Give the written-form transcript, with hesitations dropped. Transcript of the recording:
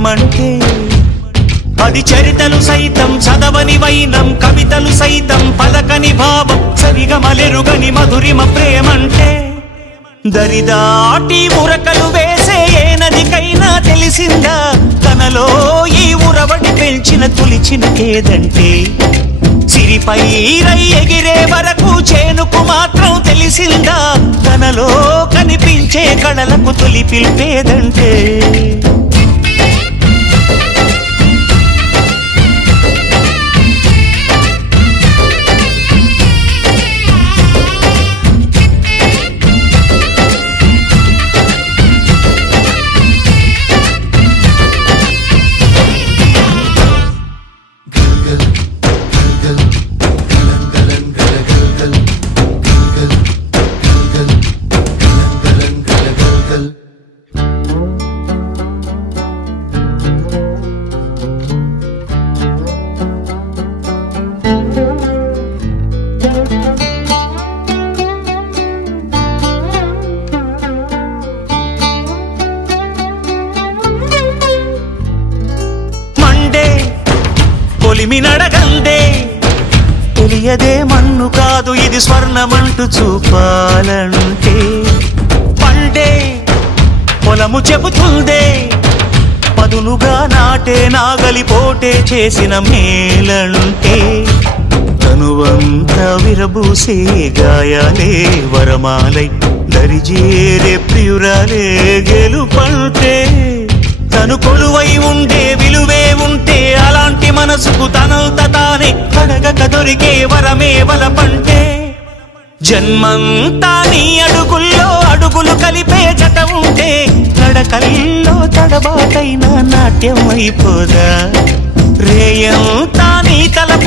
ప్రేమంటే అది చరితలు సైతం చదవని వైనం కవితలు సైతం పలకని భావం సరిగమలెరుగని మధురిమ ప్రేమంటే దరిదాటి ఉరకలు వేసే ఏ నదికైనా తెలిసిందా తనలో ఈ ఉరవడి పెంచిన తులిచిన కేదంటే సిరిపై రై ఎగిరే వరకు చేనుకు మాత్రం తెలిసిందా తనలో కనిపించే కళలకు తొలి పిలిపేదంటే కొలిమినడగందే తెలియదే మన్ను కాదు ఇది స్వర్ణమంటూ చూపాలంటే పండే పొలము చెబుతుందే పదునుగా నాటే నాగలి పోటే చేసిన మేలంటే తనువంతా విరబూసే గాయాలే వరమాలై దరిజేరే ప్రియురాలే గెలుపంటే తను కొలువై ఉండే విలువే ఉంటే అలాంటి మనసుకు తనంత తానే అడగక దొరికే వరమే వలపంటే జన్మంతా నీ అడుగుల్లో అడుగులు కలిపే జత ఉంటే నడకల్లో తడబాటైన నాట్యం అయిపోదా రేయంతా నీ తలపు